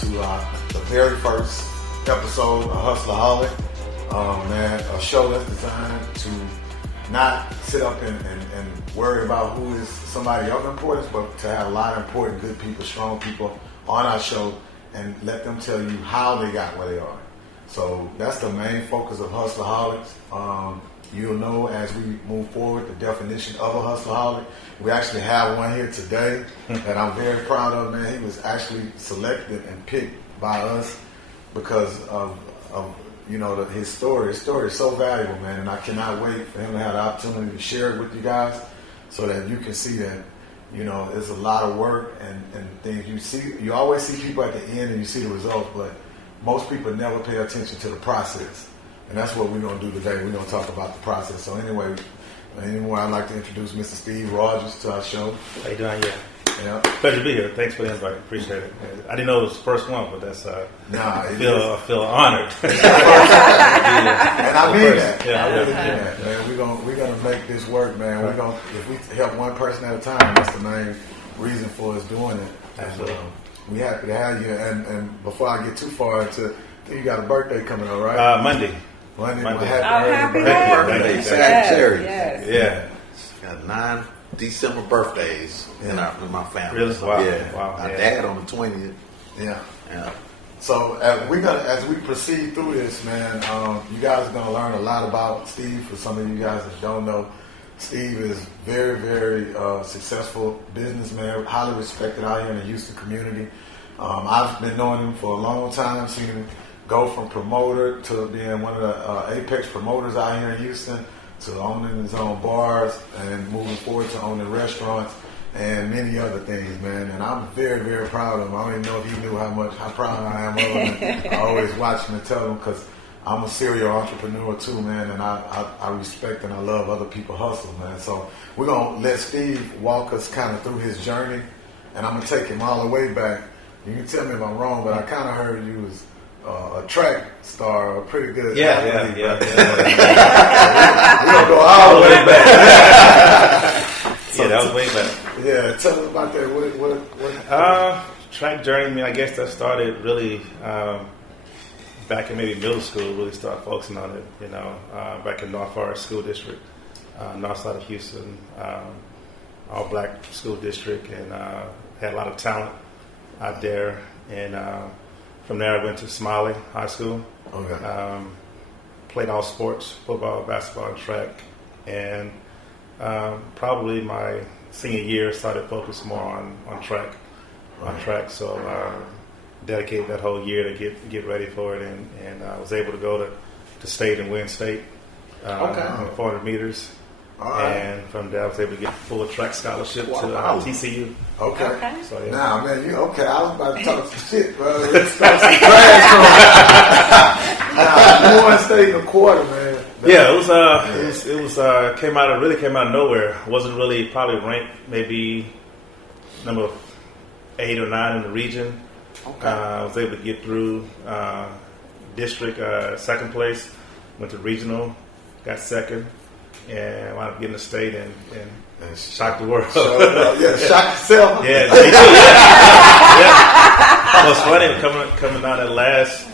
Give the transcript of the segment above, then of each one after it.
to the very first episode of Hustlerholic. Man, a show that's designed to not sit up and worry about who is somebody of importance, but to have a lot of important, good people, strong people on our show and let them tell you how they got where they are. So that's the main focus of Hustlerholics. You'll know as we move forward the definition of a hustlerholic. We actually have one here today that I'm very proud of, man. He was actually selected and picked by us because of his story. His story is so valuable, man, and I cannot wait for him to have the opportunity to share it with you guys so that you can see that, it's a lot of work and things. You always see people at the end and you see the results, but most people never pay attention to the process. And that's what we're going to do today. We're going to talk about the process. So anyway, anymore, I'd like to introduce Mr. Steve Rogers to our show. How you doing? Yeah. Pleasure to be here. Thanks for the invite. Appreciate it. I didn't know it was the first one, but that's I feel honored. And I mean that. Yeah, I really mean that, man. We're gonna make this work, man. If we help one person at a time, that's the main reason for us doing it. Absolutely. And, we're happy to have you. And before I get too far into, I think you got a birthday coming up, right? Monday. Monday. Happy birthday. Sagittarius. Yes. Yeah. Got 9 December birthdays in my family. Really? Wow. Yeah. Wow. My dad on the 20th. Yeah. Yeah. So as we proceed through this, man, you guys are gonna learn a lot about Steve. For some of you guys that don't know, Steve is very, very successful businessman, highly respected out here in the Houston community. I've been knowing him for a long time, seen him go from promoter to being one of the apex promoters out here in Houston, to owning his own bars and moving forward to owning restaurants and many other things, man. And I'm very, very proud of him. I don't even know if he knew how proud I am of him. I always watch him and tell him because I'm a serial entrepreneur too, man, and I respect and I love other people hustle, man. So we're going to let Steve walk us kind of through his journey, and I'm going to take him all the way back. You can tell me if I'm wrong, but I kind of heard you was a track star, a pretty good athlete. Yeah. We're going to go all the way back. So that was way back. Yeah, tell us about that. What track journey, I guess that started really back in maybe middle school, really started focusing on it, back in North Forest School District, north side of Houston, all black school district, and had a lot of talent out there. And from there I went to Smiley High School. Okay. Played all sports, football, basketball, and track. And probably my senior year started focusing more on track. Right. On track, so dedicated that whole year to get ready for it, and I was able to go to state and win state in 400 meters. All right. And from there I was able to get full track scholarship to TCU. Okay. So yeah. Nah, man, I was about to talk some shit, bro. Let's talk some trash. You won state in a quarter, man. Yeah, it was came out of nowhere. Wasn't really probably ranked maybe number 8 or 9 in the region. Okay. I was able to get through district second place. Went to regional, got second, and wound up getting the state and shocked the world. Shocked yourself. Yeah, me too. Yeah. It was funny coming down that last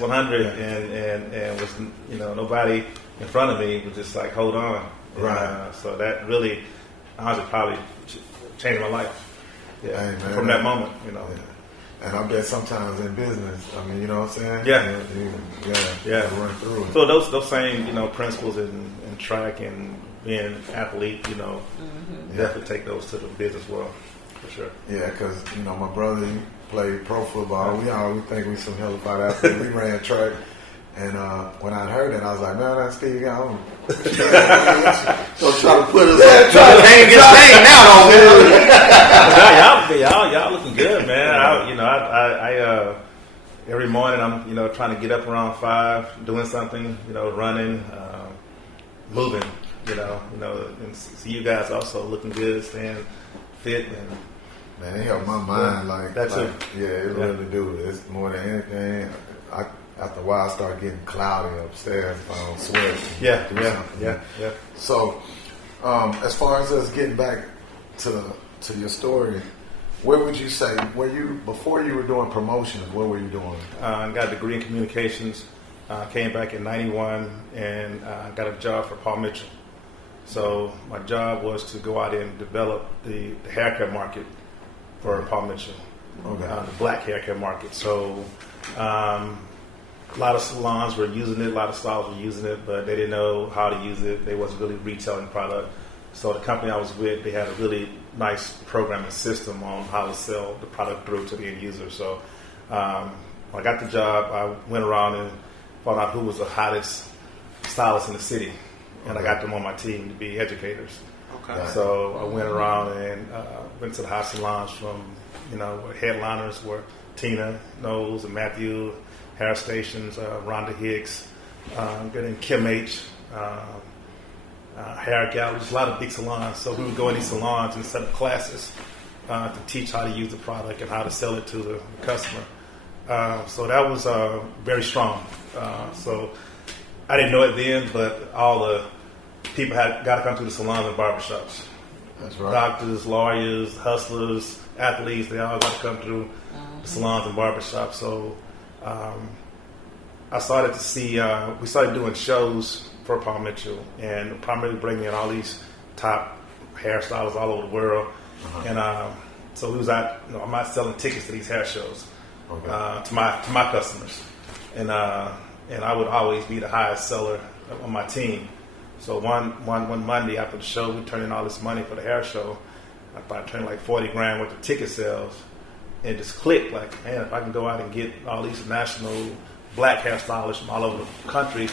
100 and was nobody in front of me, was just like, hold on. Right. So that really honestly probably changed my life. Yeah. Hey, man, from that moment, Yeah. And I bet sometimes in business, you know what I'm saying? Yeah. Run through it. So those same principles in track and being an athlete, definitely take those to the business world for sure. Yeah, because my brother, he played pro football. We think we some hellified athletes. We ran track, and when I heard that, I was like, man, that's Steve got on. So try to put us Y'all looking good, man. I every morning I'm trying to get up around 5, doing something, running, moving, and see you guys also looking good, staying fit, and man, it helped my mind. It really do. It's more than anything. After a while, I start getting cloudy upstairs if I don't sweat. Yeah. So, as far as us getting back to your story, Where would you say, before you were doing promotions, what were you doing? I got a degree in communications, came back in 91, and got a job for Paul Mitchell. So my job was to go out and develop the haircare market for Paul Mitchell, the black haircare market. So a lot of salons were using it, a lot of styles were using it, but they didn't know how to use it. They wasn't really retailing product. So the company I was with, they had a really nice programming system on how to sell the product through to the end user. So when I got the job, I went around and found out who was the hottest stylist in the city. And I got them on my team to be educators. Okay. So I went around and went to the hot salons from, where headliners were Tina Knowles and Matthew, Hair Stations, Rhonda Hicks, getting Kim H, hair galleries, a lot of big salons. So we would go in these salons and set up classes to teach how to use the product and how to sell it to the customer. So that was very strong. So I didn't know it then, but all the people had got to come to the salons and barbershops. That's right. Doctors, lawyers, hustlers, athletes, they all got to come through the salons and barbershops. So I started to see, we started doing shows for Paul Mitchell and primarily bringing in all these top hairstylists all over the world. And so we was out, I'm not selling tickets to these hair shows to my customers. And I would always be the highest seller on my team. So one Monday after the show, we turned in all this money for the hair show. I probably turned like 40 grand worth of ticket sales. And it just clicked like, man, if I can go out and get all these national black hairstylists from all over the country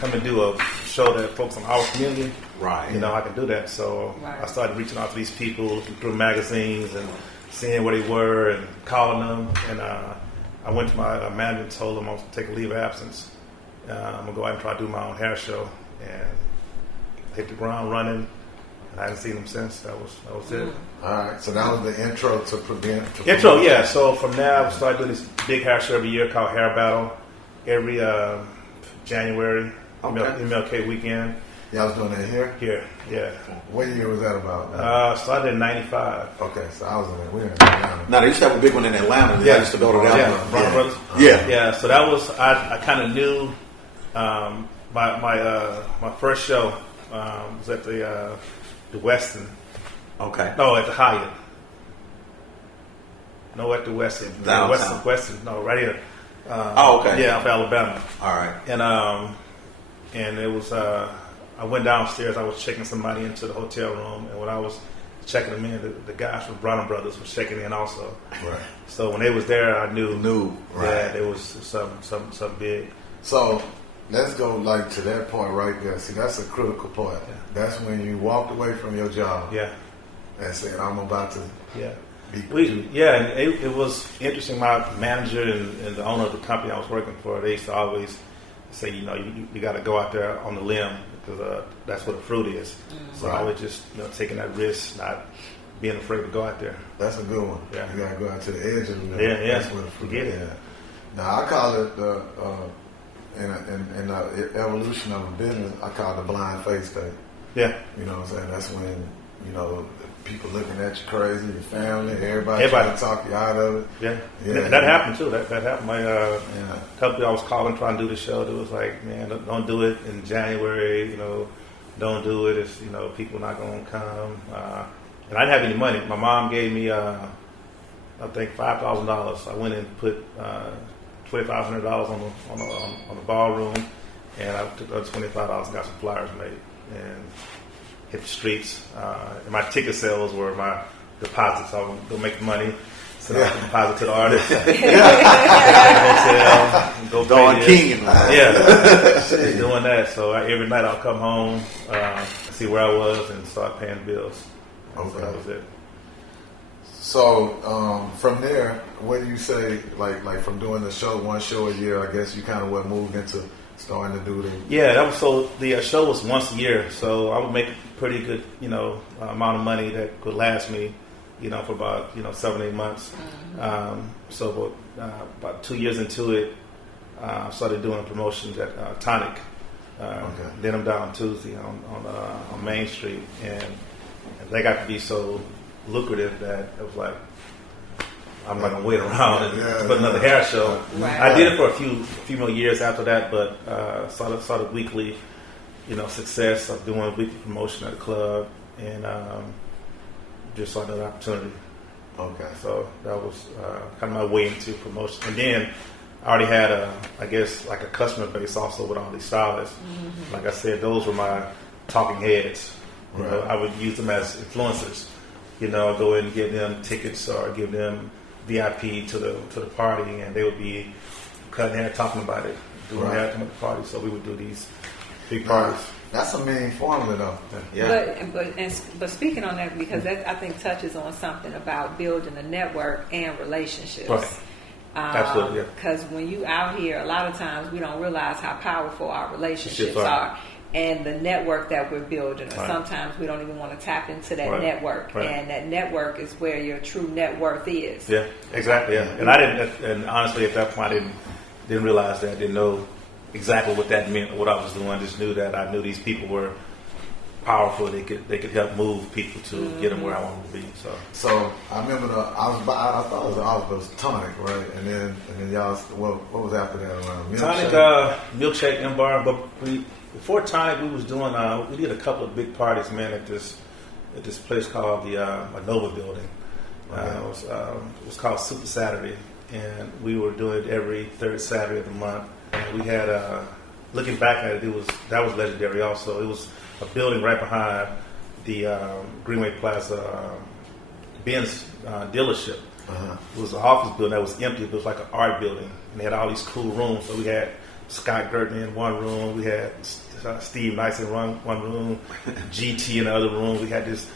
come and do a show that folks in our community, right? I can do that. So I started reaching out to these people through magazines and seeing where they were and calling them. And I went to my manager and told him I was going to take a leave of absence. I'm going to go out and try to do my own hair show. And hit the ground running. And I haven't seen them since. That was it. All right. So that was the intro to prevent. Yeah. So from there, I started doing this big hair show every year called Hair Battle. Every January, MLK weekend. Yeah, I was doing that here? Here, yeah. What year was that about? Started in 95. Okay, so I was in there. We were in Atlanta. Now, they used to have a big one in Atlanta. I used to go to that one. Yeah. Brothers. Yeah, so that was, I kind of knew my first show was at the Westin. Okay. No, at the Hyatt. No, at the Westin. Downtown. Westin, no, right here. Okay. Yeah, off Alabama. All right. And it was, I went downstairs, I was checking somebody into the hotel room, and when I was checking them in, the guys from Brown Brothers were checking in also. Right. So when they was there, I knew right. that there was something big. So let's go like to that point right there. See, that's a critical point. Yeah. That's when you walked away from your job. Yeah. And said, I'm about to and it was interesting. My manager and the owner of the company I was working for, they used to always say, you got to go out there on the limb because that's what the fruit is. Mm-hmm. So I was just taking that risk, not being afraid to go out there. That's a good one. Yeah. You got to go out to the edge of the limb. Yeah. That's where the fruit Get is. it. Yeah. Now I call it in the evolution of a business, I call it the blind face state. Yeah. You know what I'm saying? That's when, people looking at you crazy, your family, everybody trying to talk you out of it. Yeah. That happened too. That happened. My company I was calling trying to do the show, it was like, man, don't do it in January, don't do it. It's, people not going to come. And I didn't have any money. My mom gave me, I think $5,000. I went and put $2,500 on the ballroom, and I took the other $25 and got some flyers made and hit the streets. And my ticket sales were my deposits. So I would go make money, send out the deposit to the artist. Hotel, go Don King. Just doing that. So every night I'll come home, see where I was, and start paying bills. Okay. So that was it. So from there, what do you say? Like from doing one show a year, I guess you kind of moved into starting to do the. Yeah, that was so. The show was once a year, so I would make a pretty good, amount of money that could last me, for about 7-8 months. Mm-hmm. So about 2 years into it, I started doing promotions at Tonic. Then I'm down Tuesday on Main Street, and they got to be so lucrative that it was like I'm not gonna wait around and put another hair show. Right. I did it for a few more years after that, but saw the weekly, success of doing weekly promotion at the club, and just saw another opportunity. Okay. So that was kind of my way into promotion, and then I already had a customer base also with all these stylists. Mm-hmm. Like I said, those were my talking heads. Right. I would use them as influencers. Go in and give them tickets or give them VIP to the party, and they would be cutting hair, talking about it, doing hair at the party. So we would do these big parties. That's a mean formula, though. Yeah. But speaking on that, because that I think touches on something about building a network and relationships. Right. Absolutely. Because when you out here, a lot of times we don't realize how powerful our relationships are. And the network that we're building, or sometimes we don't even want to tap into that network, and that network is where your true net worth is. Yeah, exactly. Yeah, and I didn't, and honestly, at that point, I didn't realize that. I didn't know exactly what that meant or what I was doing. I just knew that I knew these people were powerful. They could help move people to get them where I wanted to be. So I remember I thought it was Osborne's tonic, right? And then y'all, what was after that around milkshake? Tonic, milkshake, M-Bar, but before Tonic, we was doing. We did a couple of big parties, man, at this place called the Nova Building. It was called Super Saturday, and we were doing it every third Saturday of the month. And we had, looking back at it, that was legendary. Also, it was a building right behind the Greenway Plaza Benz dealership. Uh-huh. It was an office building that was empty. It was like an art building, and they had all these cool rooms. So we had Scott Gertner in one room. We had Steve Nice in one room, GT in the other room. We had this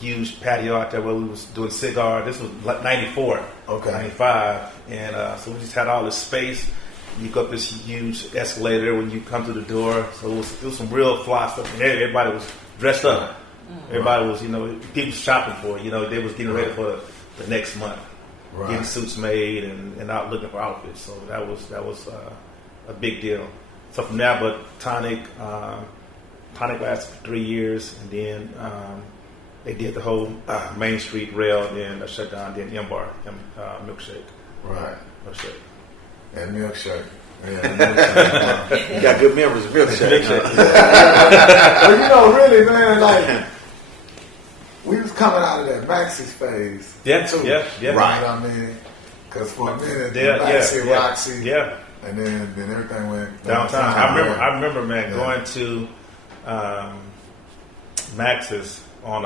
huge patio out there where we was doing cigar. This was like 94, 95. And so we just had all this space. You go up this huge escalator when you come through the door. So it was some real fly stuff. And everybody was dressed up. Everybody was, people shopping for it. They was getting ready for the next month. Right. Getting suits made and out looking for outfits. So that was a big deal. So from there, but Tonic lasted for 3 years, and then they did the whole Main Street rail, then shut down, then M-Bar, milkshake. Right. Milkshake. And milkshake. Yeah, milkshake. You got good memories of milkshake. Well, really, man, we was coming out of that Maxie's phase. Yeah, too. Yeah. Right. You know what I mean? Because for a minute, Maxie, Roxy. Yeah. And then everything went downtown. I remember, man, going to Max's on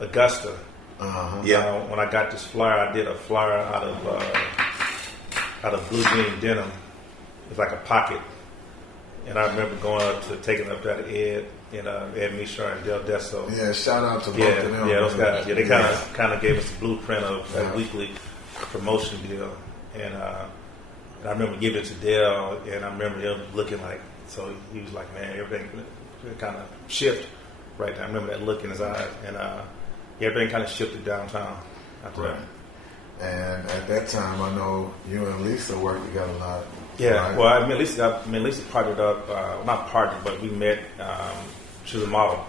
Augusta. Uh-huh. When I got this flyer, I did a flyer out of blue jean denim. It was like a pocket. And I remember going up to taking up that Ed Mishar and Del Deso. Yeah, shout out to both of them. Yeah, those guys. Yeah, they kind of gave us the blueprint of that weekly promotion deal. And I remember giving it to Dale, and I remember him looking like, so he was like, man, everything kind of shifted right there. I remember that look in his eyes, and everything kind of shifted downtown after that. And at that time, I know you and Lisa worked together a lot. Yeah, right? well, Lisa partnered up, not partnered, but we met. She was a model,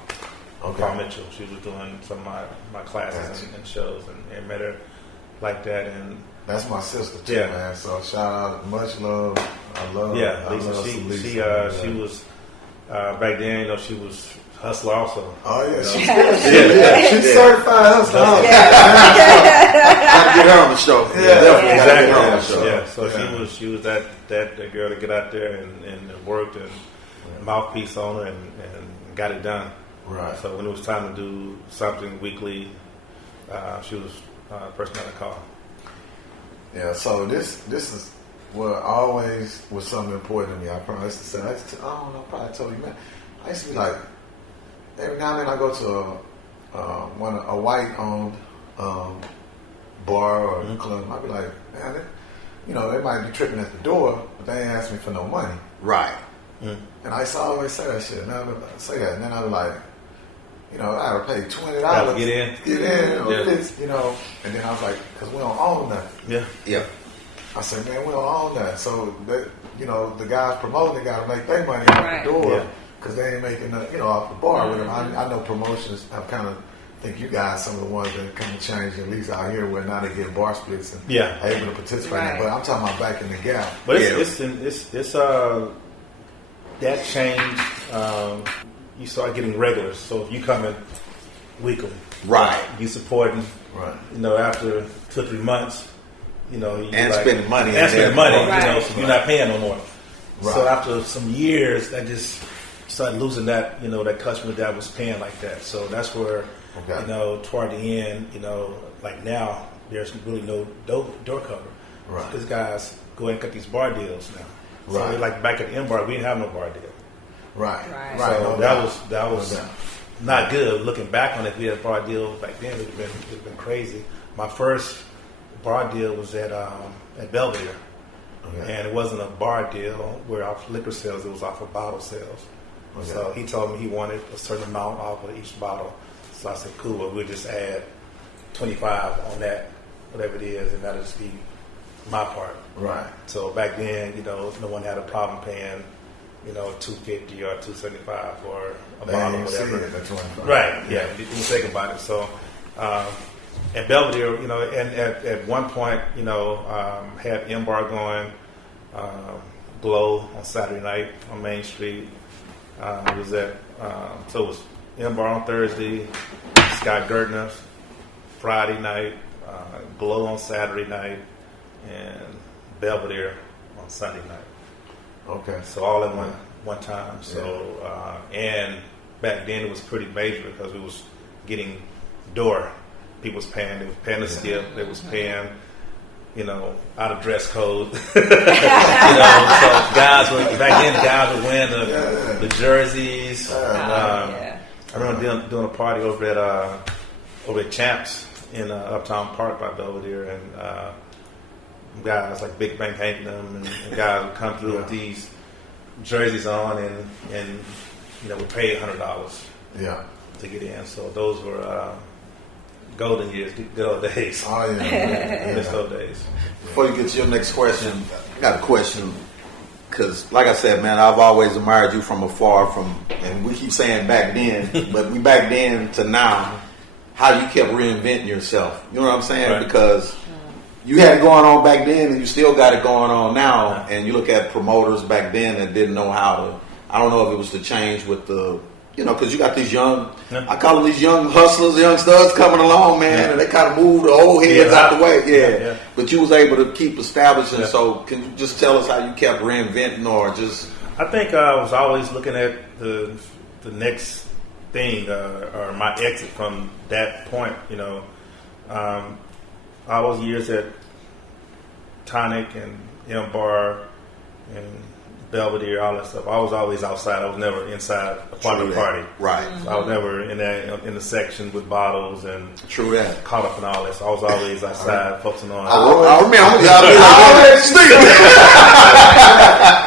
Paul Mitchell. She was doing some of my classes and shows, and met her like that. And that's my sister too, man. So shout out, much love. I love. Yeah, Lisa. She was back then. She was hustler also. Oh yeah, she's certified hustler. Gotta get her on the show. Yeah, exactly. Her on the show. Yeah, so she was that girl to get out there and worked and mouthpiece on her and got it done. Right. So when it was time to do something weekly, she was the person that I called. Yeah. So this is what always was something important to me. I probably used to say, I don't know, I probably told you, man. I used to be like, every now and then I go to a white-owned bar or club. I'd be like, man, they might be tripping at the door, but they ain't asking me for no money. Right. And I used to always say that shit. And I would say that, and then I'd be like, I gotta pay $20 get in, or $50, and then I was like, because we don't own nothing. Yeah. I said, man, we don't own that. So the guys promoting, they gotta make their money out the door because they ain't making off the bar with them. I know promotions have kind of think you guys some of the ones that kind of changed, at least out here, where now they get bar splits and Yeah. are able to participate in it. But I'm talking about back in the gap. But it's that changed. You start getting regulars. So if you come in weekly, Right. you supporting, Right. After 2 or 3 months, you And spending money. and spending money, Right. so you're not paying no more. Right. So after some years, I just started losing that, that customer that was paying like that. So that's where, Okay. toward the end, like now, there's really no door cover. Right. These guys go ahead and cut these bar deals now. Right. So like back at the M bar, we didn't have no bar deal. Right. Right. Right. So No that doubt. was No doubt. not good. Looking back on it, if we had a bar deal back then, it would have been crazy. My first bar deal was at Belvedere. Okay. And it wasn't a bar deal where off liquor sales, it was off of bottle sales. Okay. So he told me he wanted a certain amount off of each bottle. So I said, cool, well, we'll just add 25 on that, whatever it is, and that'll just be my part. Right. So back then, no one had a problem paying, $250 or $275 for a bottle or whatever. Right, yeah, you think about it. So at Belvedere, and at one point, had M-Bar going, Glow on Saturday night on Main Street. It was so it was M-Bar on Thursday, Scott Gertner's Friday night, Glow on Saturday night, and Belvedere on Sunday night. Okay. So all in one time. So and back then it was pretty major because we was getting door. People was paying. They was paying the skip. They was paying, out of dress code. So guys were back then. Guys were wearing the jerseys. I remember doing a party over at Champs in Uptown Park by Belvedere, and guys like Big Bang hating them, and guys would come through with these jerseys on, and we paid $100 to get in. So those were golden years, good old days. Oh yeah. Good old days. Before you get to your next question, I got a question. Because, like I said, man, I've always admired you from afar. And we keep saying back then, but we back then to now, how you kept reinventing yourself. You know what I'm saying? Right. Because you had it going on back then, and you still got it going on now. And you look at promoters back then that didn't know how to. I don't know if it was to change with the. Because you got these young, I call them these young hustlers, young studs coming along, man, and they kind of move the old heads out the way. Yeah. But you was able to keep establishing. So can you just tell us how you kept reinventing, or just? I think I was always looking at the next thing or my exit from that point. All those years at Tonic and M-Bar and Belvedere, all that stuff. I was always outside. I was never inside a party. Right. So I was never in the section with bottles and True that. caught up in all that. So I was always outside, focusing on. I remember.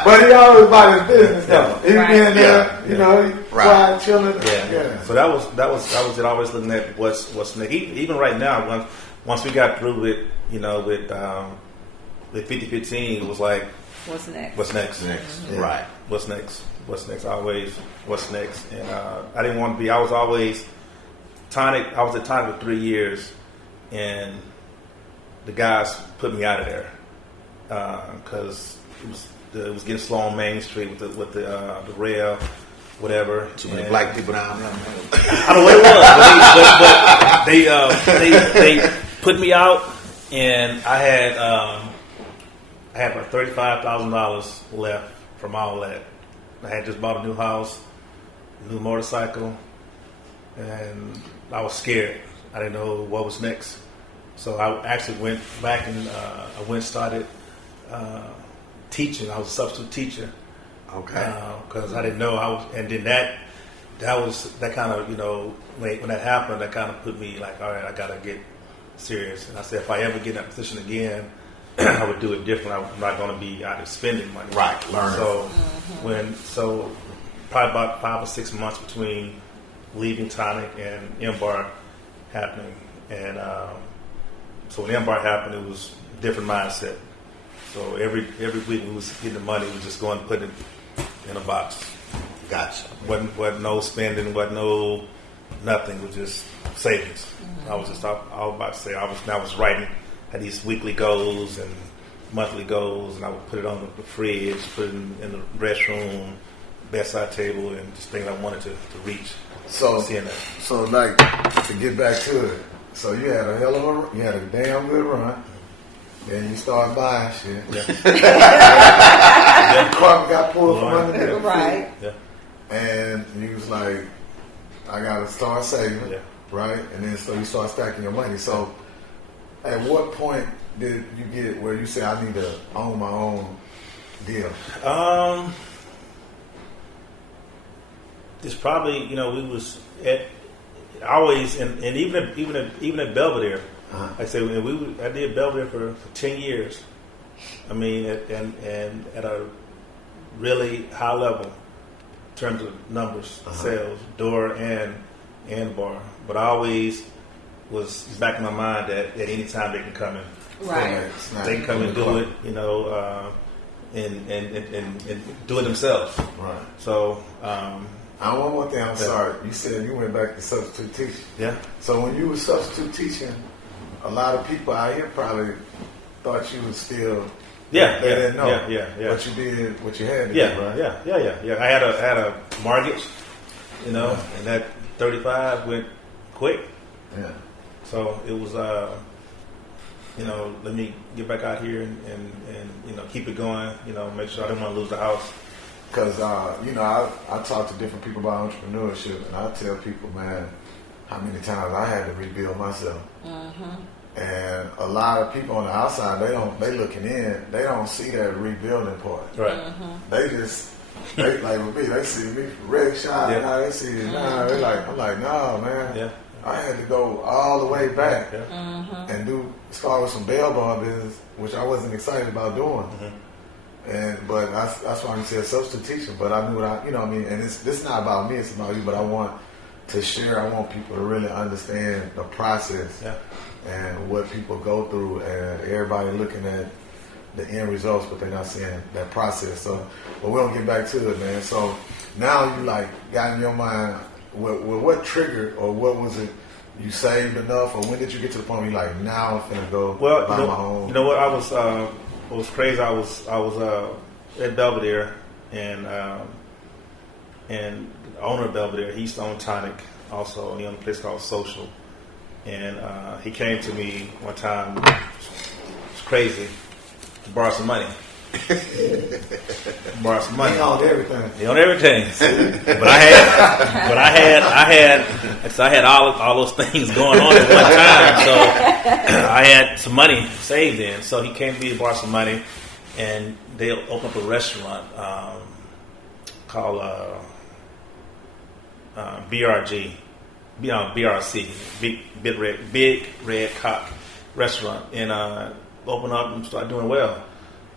But he always about his business though. He been there, Right. quiet, chilling. Yeah. So that was it. Always looking at what's next. Even right now, once we got through with with 50-15, it was like. What's next? What's next? Mm-hmm. Right. What's next? What's next? Always, what's next? And I didn't want to be. I was always Tonic. I was at Tonic for 3 years, and the guys put me out of there because it was getting slow on Main Street with the rail, whatever. Too many black people down there. I don't know what it was, but they put me out, and I had about $35,000 left from all that. I had just bought a new house, a new motorcycle, and I was scared. I didn't know what was next. So I actually went back and started teaching. I was a substitute teacher. Okay. Because I didn't know and then that kind of when that happened, that kind of put me like, all right, I gotta get serious. And I said, if I ever get in that position again, I would do it different. I'm not going to be out there spending money. Right, learn. So probably about 5 or 6 months between leaving Tonic and M-Bar happening, and so when M-Bar happened, it was a different mindset. So every week we was getting the money, we just going to put it in a box. Gotcha. Wasn't no spending, wasn't no nothing. It was just savings. I was about to say I was writing, had these weekly goals and monthly goals, and I would put it on the fridge, put it in the restroom, bedside table, and just things I wanted to reach. So like, to get back to it, so you had a damn good run. Then you start buying shit. Yeah. Then the carpet got pulled from under the right. Yeah. And you was like, I gotta start saving, yeah. right? And then so you start stacking your money. So at what point did you get where you say I need to own my own deal? It's probably, we was at always, and even at Belvedere. I say I did Belvedere for 10 years. I mean, and at a really high level in terms of numbers, sales, door and bar. But I always was back in my mind that at any time they can come in. Right. They can come and do it, and do it themselves. Right. So. One more thing, I'm sorry. You said you went back to substitute teaching. Yeah. So when you were substitute teaching, a lot of people out here probably thought you was still. They didn't know. Yeah. But you did what you had to do, right? Yeah. I had a mortgage, and that 35 went quick. Yeah. So it was, let me get back out here and keep it going. Make sure I didn't want to lose the house. Because, I talk to different people about entrepreneurship, and I tell people, man, how many times I had to rebuild myself. Mm-hmm. And a lot of people on the outside, they looking in, they don't see that rebuilding part. Right. Mm-hmm. They like with me, they see me red shot, now they see it now. I'm like, no, man. Yeah. I had to go all the way back and start with some bail bond business, which I wasn't excited about doing. Mm-hmm. But that's why I said substitution. But I knew and this is not about me, it's about you. But I want to share. I want people to really understand the process and what people go through. And everybody looking at the end results, but they're not seeing that process. So, but we'll get back to it, man. So now you got in your mind. What triggered, or what was it? You saved enough, or when did you get to the point where you're like, now I'm finna go buy my own? You know what? It was crazy. I was at Belvedere, and the owner of Belvedere, he used to own Tonic, also. He owned a place called Social, and he came to me one time. It's crazy. To borrow some money. He owned everything. He owned everything. But I had all those things going on at one time. So I had some money saved in. So he came to me to borrow some money, and they opened up a restaurant called BRC, Big Red Cock Restaurant, and opened up and started doing well.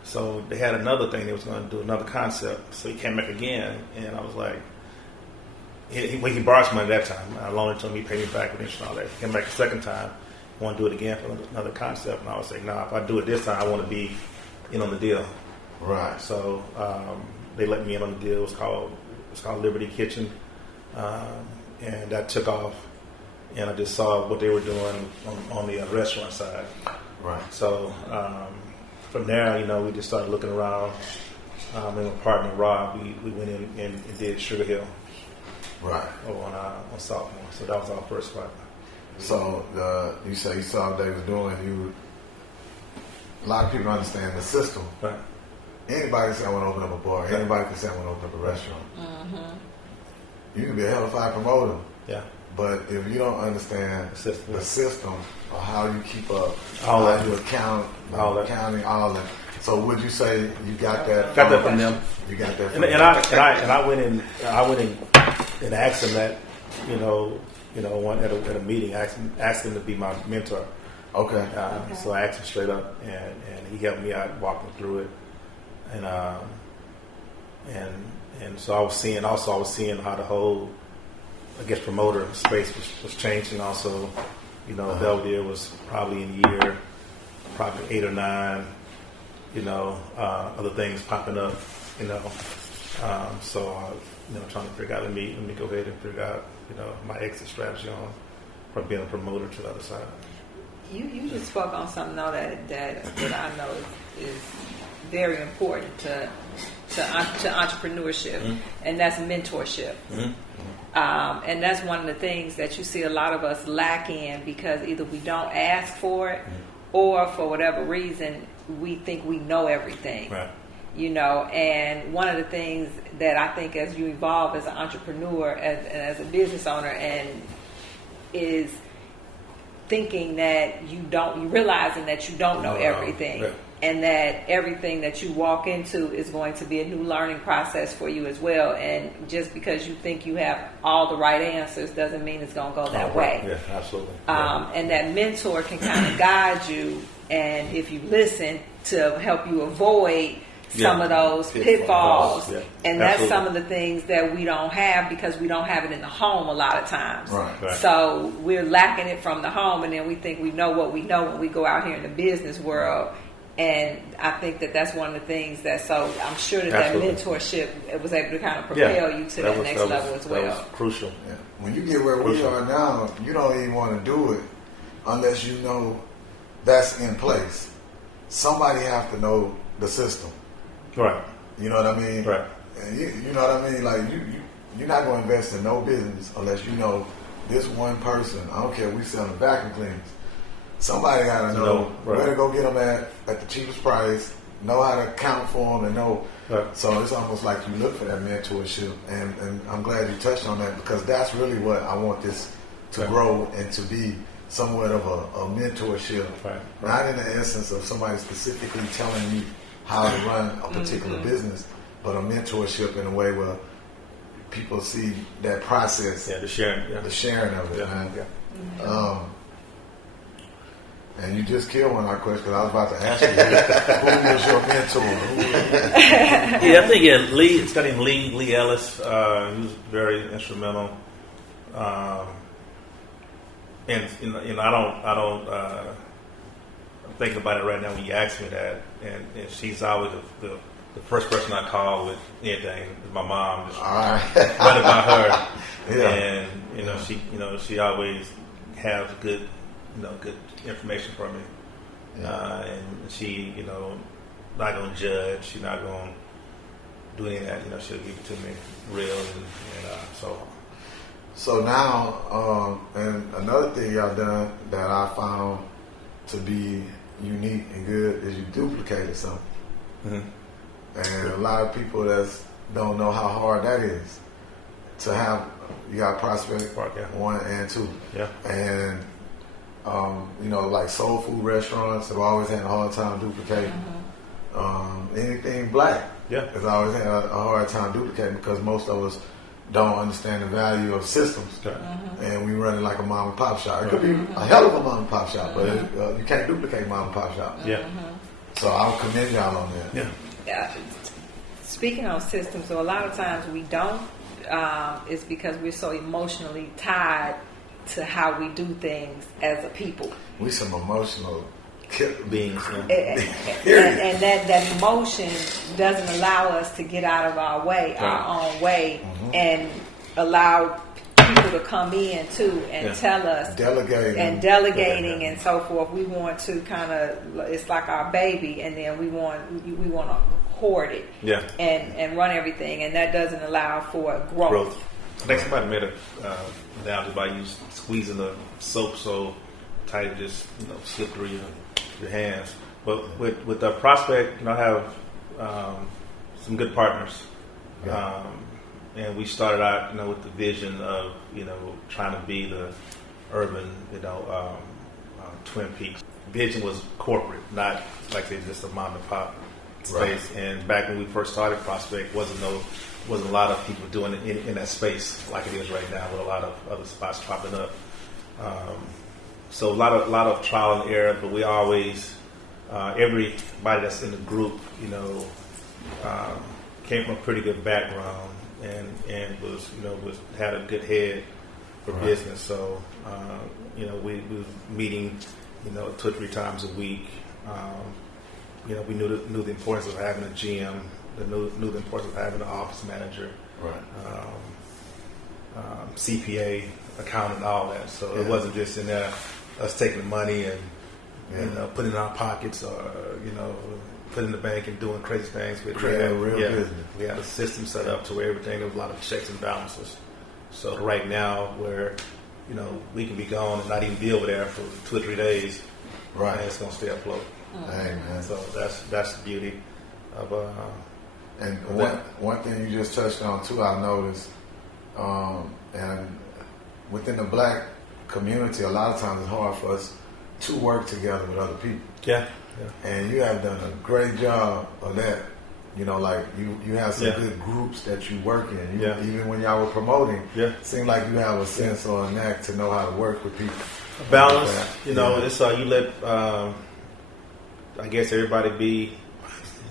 So they had another thing they was going to do, another concept. So he came back again, and I was like, he borrowed some money that time. Lonnie told me he paid me back with interest and all that. He came back the second time, want to do it again for another concept. And I was like, nah, if I do it this time, I want to be in on the deal. Right. So they let me in on the deal. It's called Liberty Kitchen, and that took off. And I just saw what they were doing on the restaurant side. Right. So from there, we just started looking around. Me and my partner Rob, we went in and did Sugar Hill. Right. On sophomore. So that was our first fight. So you say you saw what they was doing. A lot of people understand the system. Right. Anybody can say I want to open up a bar. Anybody can say I want to open up a restaurant. Mm-hmm. You can be a hell of a fine promoter. Yeah. But if you don't understand the system or how you keep up, all how that, you account, accounting, all that. So would you say you got that? Got that from them. You got that. And I went in and asked him that, at a meeting, asked him to be my mentor. Okay. So I asked him straight up, and he helped me out, walked me through it, and so I was seeing how the whole, I guess, promoter space was changing. Also, Belvedere was probably in year 8 or 9. Other things popping up. So trying to figure out. Let me go ahead and figure out my exit strategy from being a promoter to the other side. You just spoke on something though that I know is very important to entrepreneurship, and that's mentorship. And that's one of the things that you see a lot of us lack in, because either we don't ask for it, or for whatever reason we think we know everything. Right. And one of the things that I think as you evolve as an entrepreneur, as a business owner, and is thinking that you realizing that you don't know everything, and that everything that you walk into is going to be a new learning process for you as well. And just because you think you have all the right answers doesn't mean it's going to go that way. Yeah, absolutely. And that mentor can kind of guide you, and if you listen, to help you avoid some of those pitfalls. And that's some of the things that we don't have, because we don't have it in the home a lot of times. Right. So we're lacking it from the home, and then we think we know what we know when we go out here in the business world. And I think that that's one of the things so I'm sure that mentorship was able to kind of propel you to that next level as well. That was crucial. Yeah. When you get where we are now, you don't even want to do it unless you know that's in place. Somebody have to know the system. Right. You know what I mean? Right. And you know what I mean? Like you're not going to invest in no business unless you know this one person. I don't care if we selling vacuum cleaners. Somebody got to know where to go get them at the cheapest price, know how to count for them, and know. Right. So it's almost like you look for that mentorship, and I'm glad you touched on that, because that's really what I want this to grow and to be somewhat of a mentorship. Right. Not in the essence of somebody specifically telling you how to run a particular business, but a mentorship in a way where people see that process. Yeah, the sharing of it, man. Yeah. And you just killed one of our questions, because I was about to ask you, who was your mentor? Yeah, I think Lee. It's got named Lee Ellis. He was very instrumental. And I don't. I'm thinking about it right now when you ask me that, and she's always the first person I call with anything is my mom. Just running by her, and she always has good information for me, and she not gonna judge. She's not gonna do any of that. She'll give it to me real, and So now, and another thing y'all done that I found to be unique and good is you duplicated something. And a lot of people don't know how hard that is to have. You got Prospect 1 and 2. Yeah. And like soul food restaurants have always had a hard time duplicating. Anything black has always had a hard time duplicating, because most of us don't understand the value of systems, and we run it like a mom and pop shop. It could be a hell of a mom and pop shop, but you can't duplicate mom and pop shop. So I'll commend y'all on that. Speaking on systems, so a lot of times we don't, is because we're so emotionally tied to how we do things as a people. We some emotional beings. And that emotion doesn't allow us to get out of our own way, and allow people to come in too and tell us, delegating and so forth. We want to kind of, it's like our baby, and then we want to hoard it and run everything, and that doesn't allow for growth. I think somebody made a analogy about you squeezing the soap so tight it just slip through your hands. But with the Prospect, I have some good partners, and we started out with the vision of trying to be the urban Twin Peaks. Vision was corporate, not like they just a mom and pop space. And back when we first started Prospect, wasn't a lot of people doing it in that space like it is right now, with a lot of other spots popping up. So a lot of trial and error, but we always everybody that's in the group, came from a pretty good background and was had a good head for business. So we was meeting 2 or 3 times a week. We knew the importance of having a GM. Knew the importance of having an office manager. CPA, accountant, all that. So it wasn't just in there us taking the money and putting it in our pockets or put it in the bank and doing crazy things with real business. We had a system set up to where everything, there was a lot of checks and balances. So right now, where we can be gone and not even be over there for 2 or 3 days, and it's gonna stay afloat. Hey, man. So that's the beauty of And one thing you just touched on too, I noticed, and within the black community, a lot of times it's hard for us to work together with other people. Yeah. And you have done a great job of that. Like you have some good groups that you work in. Even when y'all were promoting, it seemed like you have a sense or a knack to know how to work with people. Balance, it's you let I guess everybody be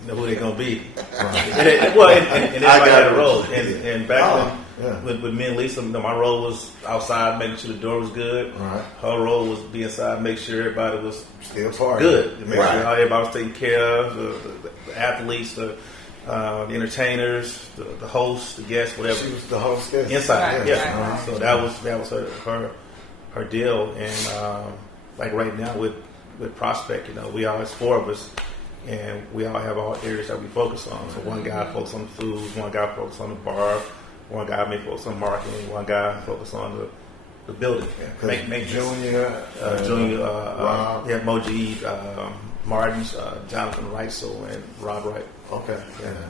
who they're gonna be. And everybody had a role. And back then with me and Lisa, my role was outside, making sure the door was good. Right. Her role was be inside, make sure everybody was still part good. Make sure everybody was taken care of, the athletes, the entertainers, the hosts, the guests, whatever. She was the hostess. Inside, So that was her deal. And like right now with Prospect, we always 4 of us, and we all have all areas that we focus on. So one guy focuses on the food, one guy focuses on the bar, one guy may focus on marketing, one guy focuses on the building. Make Junior, Rob, Moji, Martin, Jonathan Reitzel, and Rob Wright. Okay,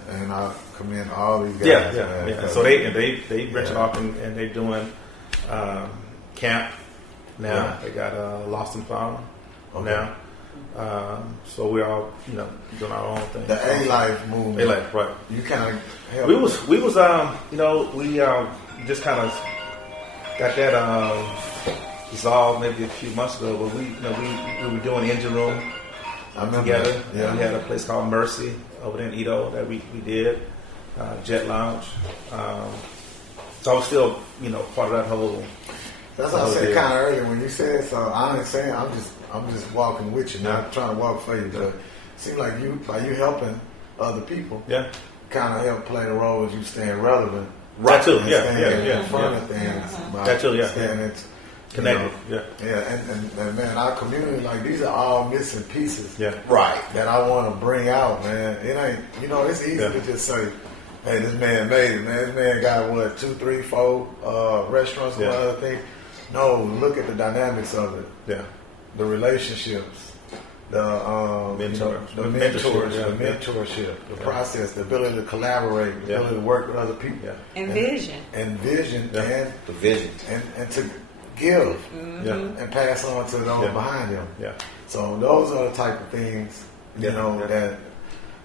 and I commend all these guys. Yeah. So they branch off and they're doing camp now. Yeah. They got Lost and Found now. So we're all doing our own thing. The A-Life movement. A-Life, right? You kind of helped. We was we just kind of got that dissolved maybe a few months ago. But we were doing Engine Room together. Yeah. We had a place called Mercy over there in Edo that we did, Jet Lounge. So I was still part of that whole. That's what I said kind of earlier when you said so. I ain't saying I'm just walking with you, not trying to walk for you. But it seems like by you helping other people, kind of help play the role as you staying relevant. Right too, in front of things. That too, Connected, and and man, our community, like these are all missing pieces, right, that I want to bring out, man. It ain't, it's easy to just say, hey, this man made it, man. This man got 2, 3, 4 restaurants and other things. No, look at the dynamics of it. Yeah, the relationships, the mentorship, the process, the ability to collaborate, the ability to work with other people, and vision, and the vision, and to give and pass on to those behind them. Yeah. So those are the type of things that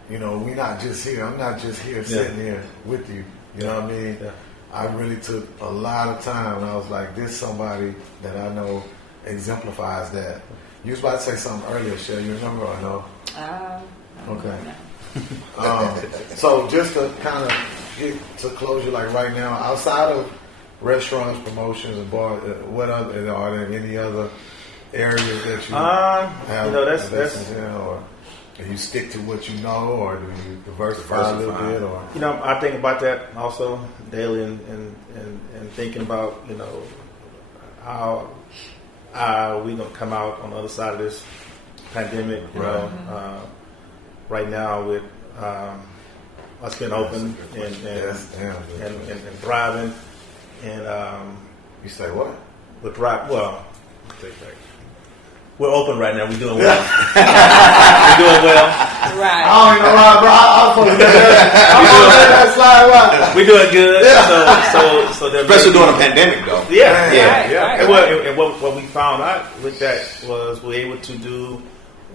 we not just here. I'm not just here sitting here with you. You know what I mean? Yeah. I really took a lot of time, and I was like, this somebody that I know exemplifies that. You was about to say something earlier, Shay. You remember or no? Okay. So just to kind of get to closure, like right now, outside of restaurants, promotions, and bars, are there any other areas that you have investments in, or do you stick to what you know, or do you diversify a little bit, or I think about that also daily, and thinking about how are we gonna come out on the other side of this pandemic? Right now with us being open and thriving, and you say what? We're thriving. Well, we're open right now. We're doing well. We're doing well. Right. I don't even know why, bro. I'm supposed to let that slide right. We're doing good. So especially during a pandemic, though. Yeah. And what we found out with that was we're able to do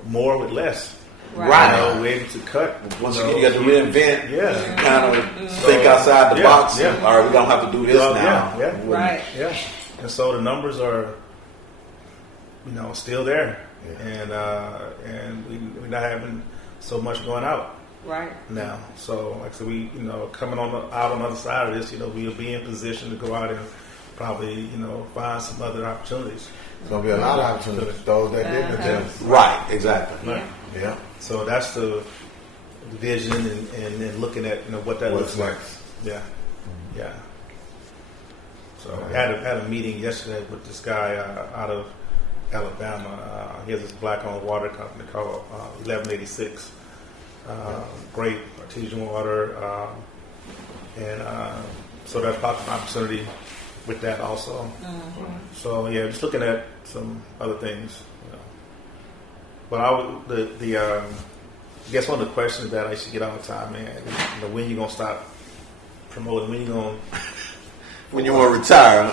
more with less. Right. We're able to cut. Once again, you got to reinvent. Yeah. Kind of think outside the box. Yeah. All right, we don't have to do this now. Yeah. Right. Yeah. And so the numbers are, still there, and we're not having so much going out now. So, like I said, we coming out on the other side of this, we'll be in position to go out and probably find some other opportunities. There's gonna be a lot of opportunities. Those that didn't attend. Right. Exactly. Right. Yeah. So that's the vision and looking at what that looks like. Yeah. Yeah. So I had a meeting yesterday with this guy out of Alabama. He has this black-owned water company called 1186. Great artesian water, so that's an opportunity with that also. Mm-hmm. So yeah, just looking at some other things. But I guess one of the questions that I used to get all the time, man, is, when you gonna stop promoting? When you gonna when you want to retire?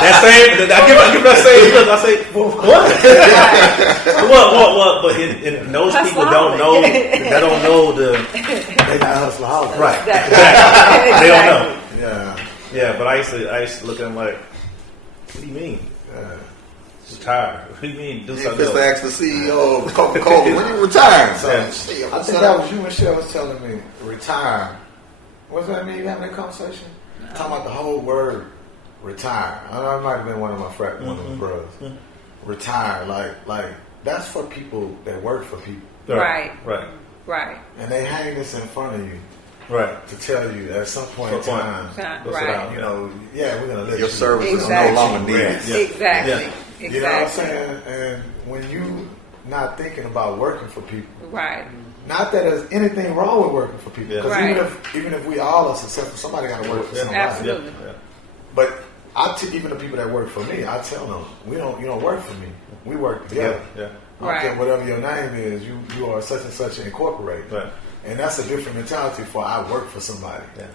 That same, I give that same look. I say, what? But and those people don't know. They don't know They got Hustlerholic. right. Exactly. They don't know. Yeah. But I used to look at them like, what do you mean? Retire? What do you mean? Do something else? Just ask the CEO of Coca-Cola, when you retire? So, I think that was you, Michelle, was telling me, retire. What's that mean? You having that conversation? Talking about the whole word retire. I know it might have been one of my one of my brothers. Mm-hmm. Retire, like that's for people that work for people. Right. And they hang this in front of you. Right. To tell you at some point in time, right. We're going to let your you. services no longer needed. Exactly. Yeah. You know what I'm saying? And when you not thinking about working for people, right? Not that there's anything wrong with working for people, because right. even if we all are successful, somebody got to work for somebody. Absolutely. Yeah. But even the people that work for me, I tell them, you don't work for me. We work together. Yeah. I don't care whatever your name is, you are such and such incorporated. Right. And that's a different mentality for I work for somebody. Yeah.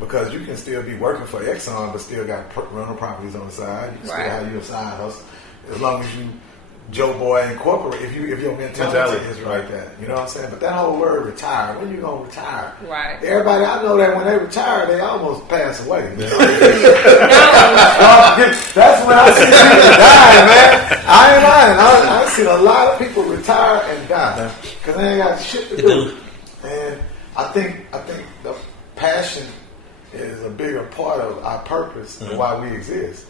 Because you can still be working for Exxon, but still got rental properties on the side. You can still have your side hustle, as long as you Joe Boy incorporate. If your mentality is right there, you know what I'm saying. But that whole word retire, when you gonna retire? Right. Everybody I know that when they retire, they almost pass away. Yeah. That's when I see people die, man. I ain't lying. I've seen a lot of people retire and die because they ain't got shit to do. And I think the passion is a bigger part of our purpose and why we exist.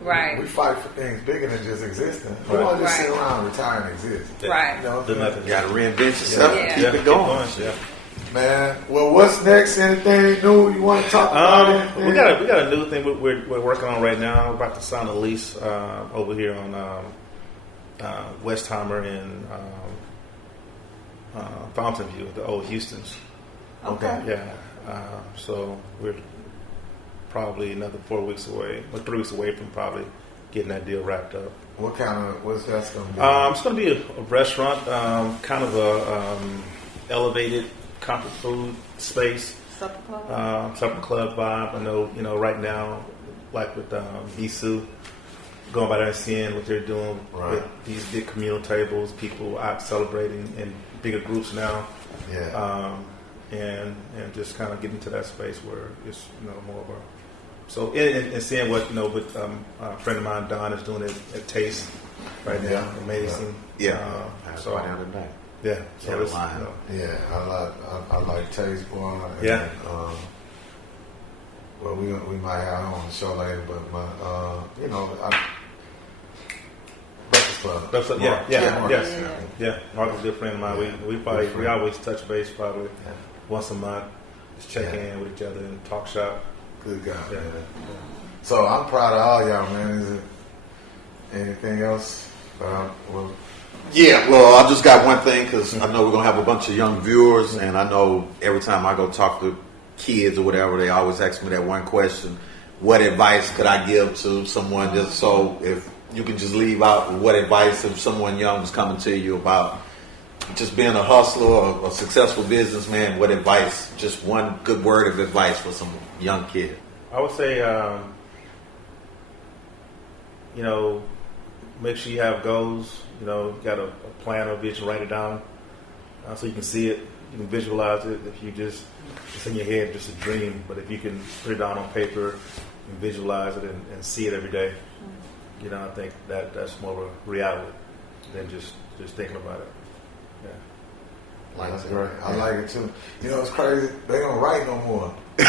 Right. We fight for things bigger than just existing. We don't just sit around, retire, and exist. Right. You know, You got to reinvent yourself and keep it going. Man, well, what's next? Anything new you want to talk about? We got a new thing we're working on right now. We're about to sign a lease over here on Westheimer in Fountain View, the old Houston's. Okay. Yeah. So we're probably another 4 weeks away, or 3 weeks away from probably getting that deal wrapped up. What's that going to be? It's going to be a restaurant, kind of a elevated comfort food space. Supper club? Supper club vibe. I know, right now, like with Bisu, going by there and seeing what they're doing with these big communal tables, people out celebrating in bigger groups now. Yeah. And just kind of getting to that space where it's more of a and seeing what with a friend of mine, Don, is doing at Taste right now. Amazing. So I have tonight. Yeah. So it's, I like Taste, boy. Yeah. Well, we might have on the show later, but my Breakfast Club. Yeah. Mark is a good friend of mine. We always touch base probably once a month, just check in with each other and talk shop. Good guy, man. So I'm proud of all y'all, man. Is it anything else? Well, I just got one thing because I know we're going to have a bunch of young viewers, and I know every time I go talk to kids or whatever, they always ask me that one question: what advice could I give to someone? Just so if you can just leave out what advice if someone young is coming to you about just being a hustler or a successful businessman, what advice, just one good word of advice for some young kid? I would say, make sure you have goals. You got a plan or vision, write it down so you can see it, you can visualize it. If you it's in your head, just a dream, but if you can put it down on paper and visualize it and see it every day, I think that's more of a reality than just thinking about it. Yeah. That's great. I like it too. It's crazy. They don't write no more. There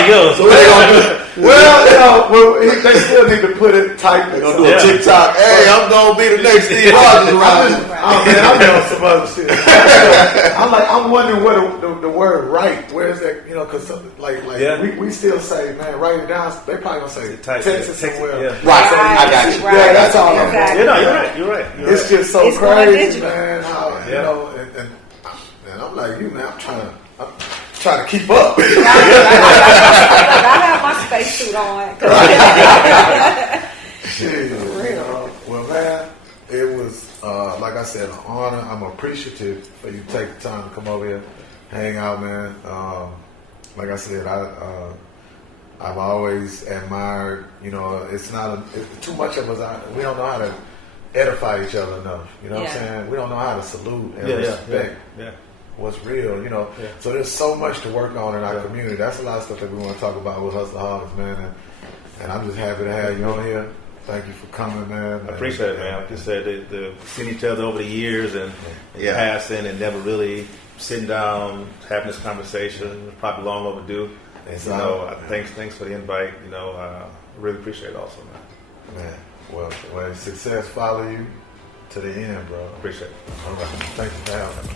you go. So they gonna do. Well, they still need to put it tight. They're gonna do a TikTok. Hey, I'm gonna be the next Steve Rogers around. Oh man, I'm doing some other shit. I'm wondering what the word right. Where is that? Because we still say, man, write it down. They probably gonna say Texas somewhere. Yeah. Right. I got you. Yeah, that's all I'm saying. You're right. It's just so crazy, man. How and I'm like you, man. I'm trying to keep up. I have my spacesuit on. Well, man, it was like I said, an honor. I'm appreciative for you take the time to come over here, hang out, man. Like I said, I've always admired. It's not too much of us. We don't know how to edify each other enough. You know what I'm saying? We don't know how to salute and respect. What's real, So there's so much to work on in our community. That's a lot of stuff that we want to talk about with Hustlerholics, man. And I'm just happy to have you on here. Thank you for coming, man. I appreciate it, man. Like I said, we've seen each other over the years and passing and never really sitting down, having this conversation. Probably long overdue. Thanks for the invite. I really appreciate it also, man. Well, success follow you to the end, bro. Appreciate it. All right. Thank you for having me.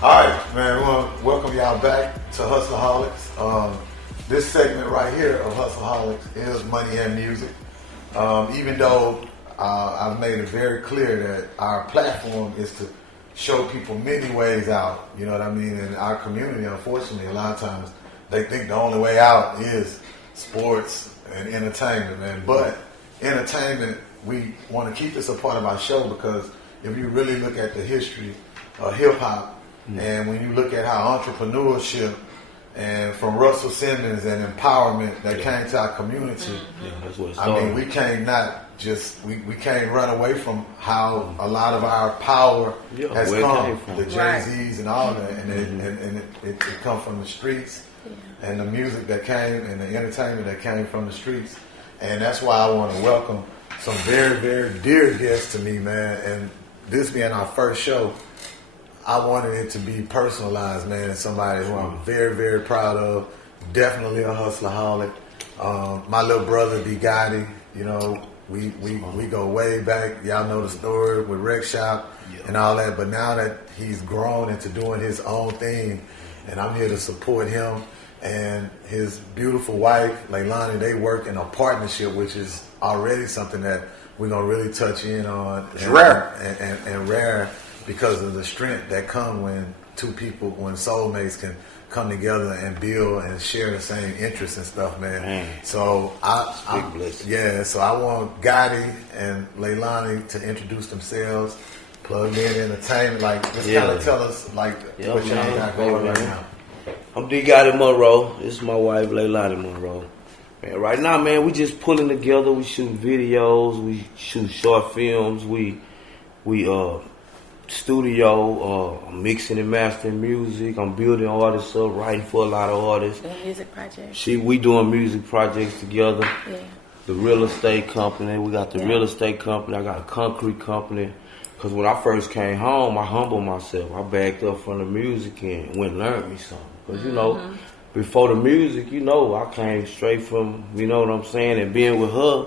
All right, man, we want to welcome y'all back to Hustlerholics. This segment right here of Hustlerholics is money and music. Even though I've made it very clear that our platform is to show people many ways out, you know what I mean? In our community, unfortunately, a lot of times they think the only way out is sports and entertainment, man. But entertainment, we want to keep this a part of our show because if you really look at the history of hip-hop, and when you look at how entrepreneurship and from Russell Simmons and empowerment that came to our community, that's what it's we can't we can't run away from how a lot of our power has come, the Jay-Z's and all that, and it come from the streets and the music that came and the entertainment that came from the streets. And that's why I want to welcome some very, very dear guests to me, man. And this being our first show, I wanted it to be personalized, man, and somebody who I'm very, very proud of. Definitely a hustlerholic. My little brother, B. Gotti, we go way back. Y'all know the story with Rec Shop and all that. But now that he's grown into doing his own thing, and I'm here to support him and his beautiful wife, Lonnie, they work in a partnership, which is already something that we're going to really touch in on. It's rare. And rare. Because of the strength that come when two people, when soulmates can come together and build and share the same interests and stuff, man. So I want Gotti and Leilani to introduce themselves, plug in entertainment, just kind of tell us what y'all got going right now. I'm D. Gotti Monroe. This is my wife, Leilani Monroe. Man, right now, man, we just pulling together. We shooting videos. We shoot short films. We studio, mixing and mastering music. I'm building artists up, writing for a lot of artists. Doing music projects. We doing music projects together. Yeah. The real estate company. We got the real estate company. I got a concrete company. Because when I first came home, I humbled myself. I backed up from the music and went and learned me something. Because, before the music, I came straight from, you know what I'm saying? And being with her,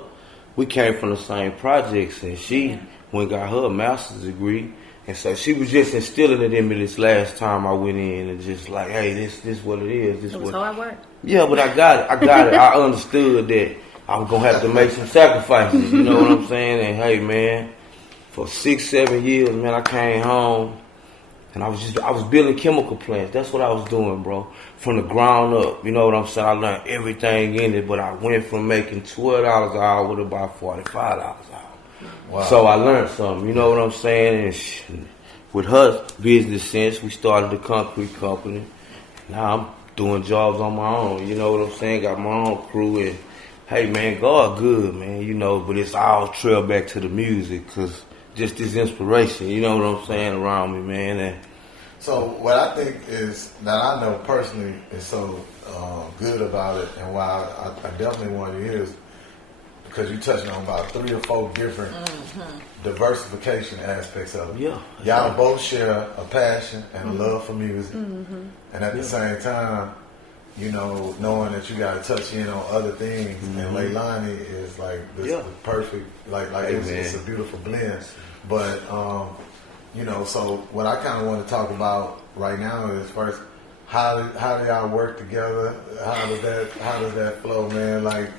we came from the same projects. And she went and got her master's degree. And so she was just instilling it in me this last time I went in and just like, hey, this what it is. This was hard work. Yeah, but I got it. I understood that I was going to have to make some sacrifices. You know what I'm saying? And hey, man, for 6-7 years, man, I came home and I was building chemical plants. That's what I was doing, bro. From the ground up. You know what I'm saying? I learned everything in it, but I went from making $12 an hour to about $45 an hour. Wow. So I learned something, you know what I'm saying? And with her business sense, we started a concrete company. Now I'm doing jobs on my own, you know what I'm saying? Got my own crew and, hey man, God good, man, but it's all trail back to the music because just this inspiration, you know what I'm saying, around me, man. And so what I think is, that I know personally is so good about it and why I definitely want to hear is, because you touched on about 3 or 4 different diversification aspects of it. Yeah. Y'all both share a passion and a love for music. And at the same time, you know, knowing that you got to touch in on other things. And Lonnie is like the perfect, like it's a beautiful blend. But, you know, so what I kind of want to talk about right now is first, how do y'all work together? How does that flow, man? Like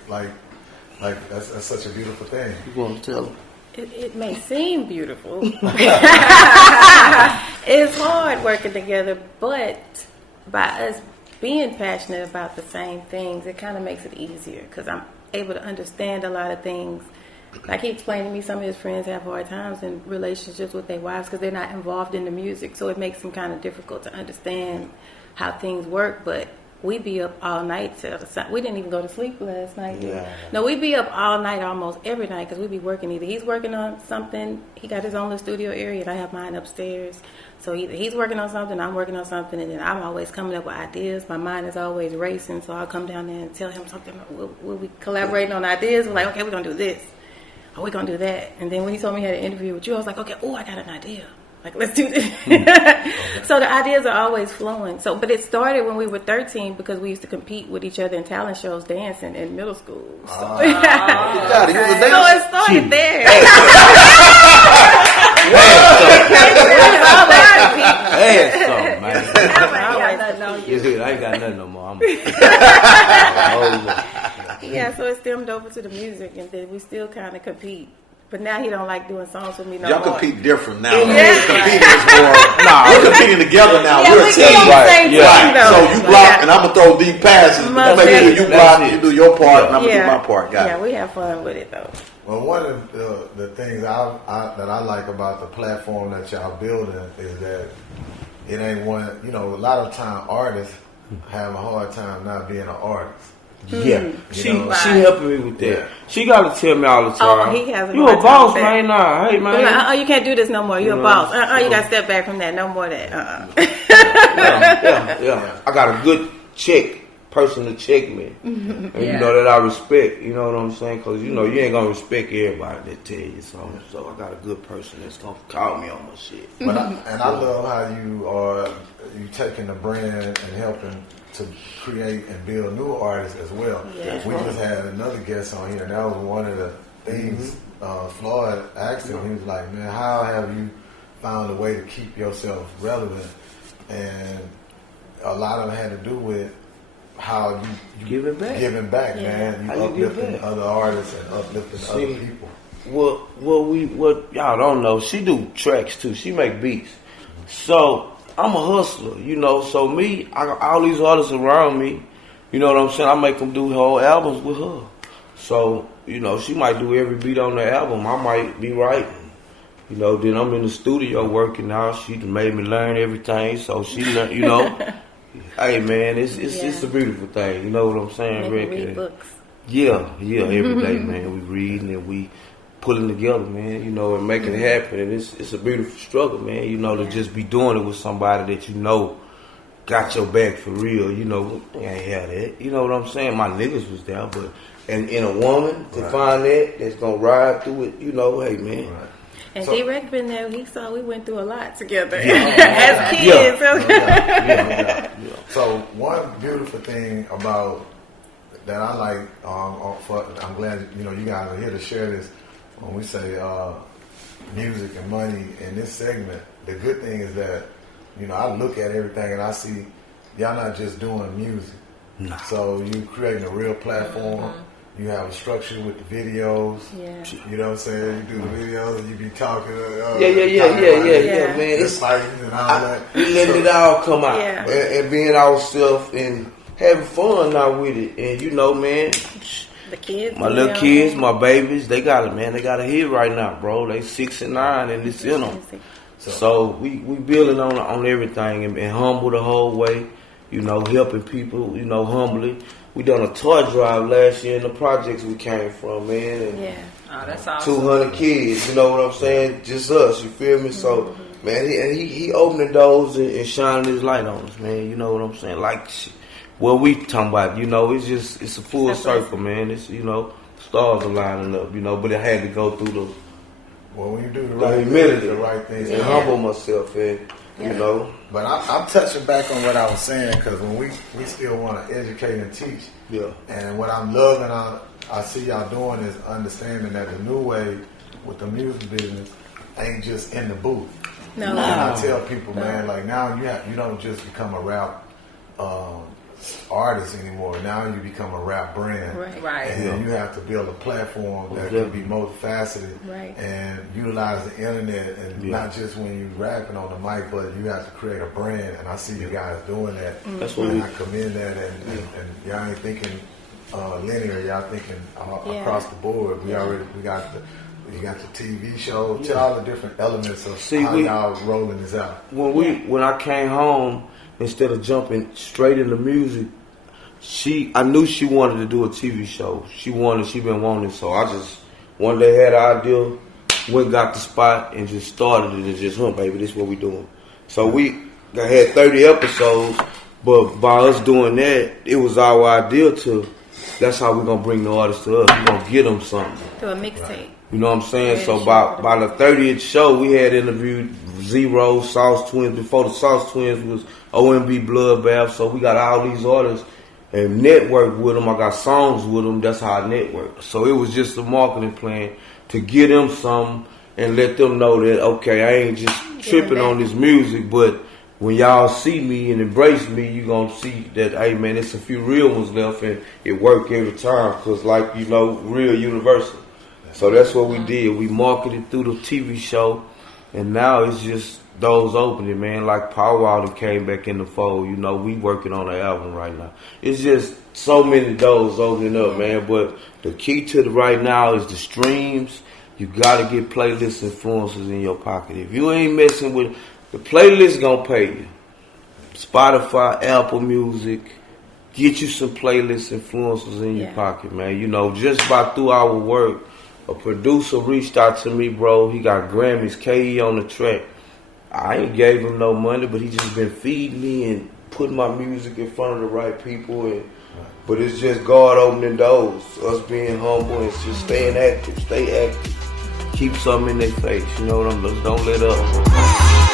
that's such a beautiful thing. You want to tell them? It may seem beautiful. It's hard working together, but by us being passionate about the same things, it kind of makes it easier because I'm able to understand a lot of things. Like he explained to me, some of his friends have hard times in relationships with their wives because they're not involved in the music, so it makes them kind of difficult to understand how things work. But we be up all night till the sun. We didn't even go to sleep last night. No, we be up all night almost every night because we be working. Either he's working on something, he got his own little studio area, and I have mine upstairs. So either he's working on something, I'm working on something, and then I'm always coming up with ideas. My mind is always racing, so I'll come down there and tell him something. We'll be collaborating on ideas. We're like, okay, we're going to do this. Oh, we're going to do that. And then when he told me he had an interview with you, I was like, okay, I got an idea. Like, let's do this. So the ideas are always flowing. So, but it started when we were 13 because we used to compete with each other in talent shows dancing in middle school. So, so it started there. I ain't got nothing no more. Yeah, so it stemmed over to the music, and then we still kind of compete. But now he don't like doing songs with me no more. Y'all compete different now. Competing is more. We're competing together now. Yeah, we're a team. Right. So you block, and I'm gonna throw deep passes. Make sure you block, you do your part, and I'm gonna do my part. We have fun with it though. Well, one of the things that I like about the platform that y'all building is that it ain't one. You know, a lot of time artists have a hard time not being an artist. Yeah, she helping me with that. Yeah. She got to tell me all the time. Oh, he has. You a boss, man? Nah, hey man. Like, you can't do this no more. You're a boss. You got to step back from that. No more of that. Yeah. I got a good person to check me, and you know that I respect. You know what I'm saying? Because you know you ain't gonna respect everybody that tell you something. So I got a good person that's gonna call me on my shit. But I love how you taking the brand and helping to create and build new artists as well. Yeah. We just had another guest on here, and that was one of the things Floyd asked him. He was like, man, how have you found a way to keep yourself relevant? And a lot of it had to do with how you giving back, man. You uplifting other artists and uplifting other people. What y'all don't know, she do tracks too. She make beats. So I'm a hustler, you know. So me, I got all these artists around me. You know what I'm saying? I make them do whole albums with her. So you know, she might do every beat on the album. I might be writing. You know, then I'm in the studio working out. She made me learn everything. So she learned, you know. Hey man, it's a beautiful thing. You know what I'm saying, Rick? Read books. Yeah, every day, man. We reading and we pulling together, man. You know, and making it happen. And it's a beautiful struggle, man. You know, to just be doing it with somebody that you know got your back for real. You know, I ain't had that. You know what I'm saying? My niggas was there, but and in a woman to find that's gonna ride through it. You know, hey man. Right. And D-Rec been there. He saw we went through a lot together as kids. So one beautiful thing about that I like, I'm glad you guys are here to share this. When we say music and money in this segment, the good thing is that I look at everything and I see y'all not just doing music. No. So you creating a real platform. You have a structure with the videos. Yeah. You know what I'm saying? You do the videos and you be talking. Yeah, man. It's fighting and all that. We letting it all come out and being ourselves and having fun now with it. And you know, man, the kids, my little kids, my babies, they got it, man. They got a hit right now, bro. They 6 and 9, and it's in them. So we building on everything and humble the whole way. You know, helping people. You know, humbly. We done a toy drive last year in the projects we came from, man. And that's awesome. 200 kids, you know what I'm saying? Just us, you feel me? So, man, he opening doors and shining his light on us, man. You know what I'm saying? Like what we talking about, you know, it's a full circle, man. It's, stars are lining up, but I had to go through the when you do the right things, and humble myself, and But I'm touching back on what I was saying, because when we still want to educate and teach. Yeah. And what I'm loving, I see y'all doing is understanding that the new way with the music business ain't just in the booth. No. And I tell people, man, like now you don't just become a rap artist anymore. Now you become a rap brand. Right. And you have to build a platform that can be multifaceted and utilize the internet, and not just when you're rapping on the mic, but you have to create a brand. And I see you guys doing that. That's and I commend that. And y'all ain't thinking linear. Y'all thinking across the board. You got the TV show. Tell all the different elements of how y'all rolling this out. When I came home, instead of jumping straight into music, I knew she wanted to do a TV show. She been wanting it. So I just one day had an idea, went got the spot and just started it and just, baby, this is what we doing. So we had 30 episodes, but by us doing that, it was our idea that's how we're gonna bring the artists to us. We're gonna get them something. Do a mixtape. You know what I'm saying? So by the 30th show, we had interviewed Zero, Sauce Twins. Before the Sauce Twins was OMB Bloodbath. So we got all these artists and network with them. I got songs with them. That's how I network. So it was just a marketing plan to get them something and let them know that, okay, I ain't just tripping on this music, but when y'all see me and embrace me, you gonna see that, hey man, there's a few real ones left, and it work every time, because real universal. So that's what we did. We marketed through the TV show, and now it's just doors opening, man. Like Powwow that came back in the fold. We working on an album right now. It's just so many doors opening up, man. But the key to right now is the streams. You gotta get playlist influencers in your pocket. If you ain't messing with the playlist, gonna pay you. Spotify, Apple Music. Get you some playlist influencers in your pocket, man. Just through our work. A producer reached out to me, bro. He got Grammys, KE on the track. I ain't gave him no money, but he just been feeding me and putting my music in front of the right people. But it's just God opening doors. Us being humble and just staying active. Stay active. Keep something in their face. You know what I'm saying? Don't let up.